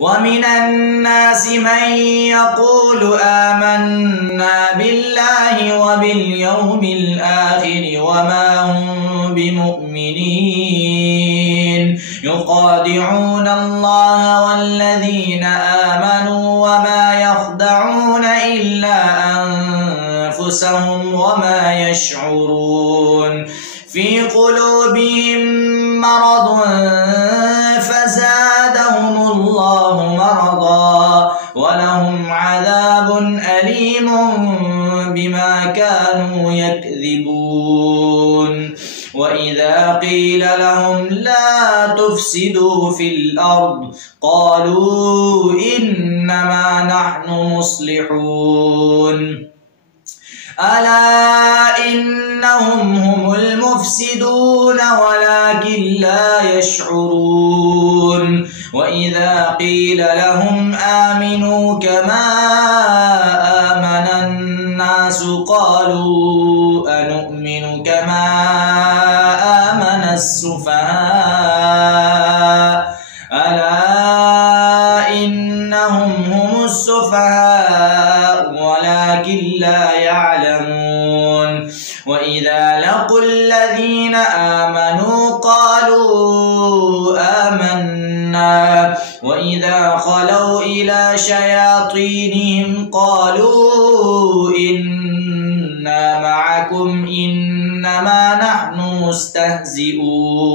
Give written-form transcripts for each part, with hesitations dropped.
ومن الناس من يقول آمنا بالله وباليوم الآخر وما هم بمؤمنين يخادعون الله والذين آمنوا وما يخدعون إلا أنفسهم وما يشعرون في قلوبهم مرض فزادهم الله مرضا ولهم عذاب أليم بما كانوا يكذبون وإذا قيل لهم لا تفسدوا في الأرض قالوا إنما نحن مصلحون ألا إنهم هم المفسدون ولكن لا يشعرون وإذا قيل لهم آمنوا كما آمن الناس قالوا أنؤمن كما آمن السفهاء ألا إنهم هم السفهاء ولكن لا يعلمون وإذا لقوا الذين آمنوا قالوا آمنا وإذا خلوا إلى شياطينهم قالوا إنا معكم إنما نحن مستهزئون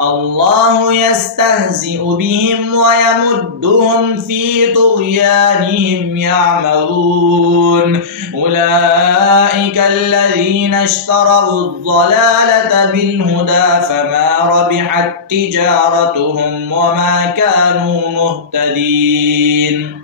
الله يستهزئ بهم ويمدهم في طغيانهم يعمهون أولئك الذين اشتروا الضلالة بالهدى فما ربحت تجارتهم وما كانوا مهتدين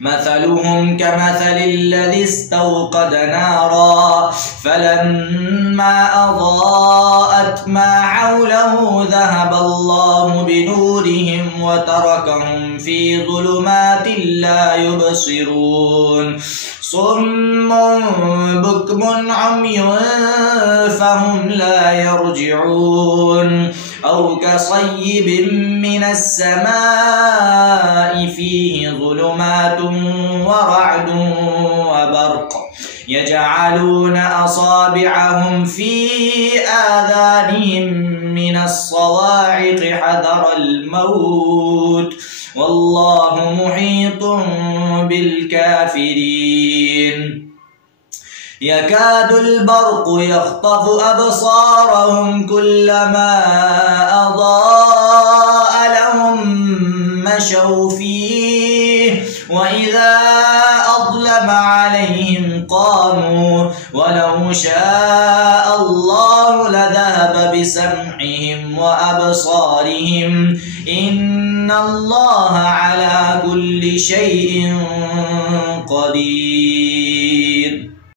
مثلهم كمثل الذي استوقد نارا فلما أضاءت ما حوله ذهب الله بنورهم وتركهم في ظلمات لا يبصرون صم بكم عمي فهم لا يرجعون أو كصيب من السماء فيه ظلمات ورعد وبرق يجعلون أصابعهم في آذانهم من الصواعق حذر الموت والله محيط بالكافرين يكاد البرق يخطف أبصارهم كلما أضاء لهم مشوا فيه وإذا أظلم عليهم قاموا ولو شاء الله لذهب بسمعهم وأبصارهم إن الله على كل شيء قدير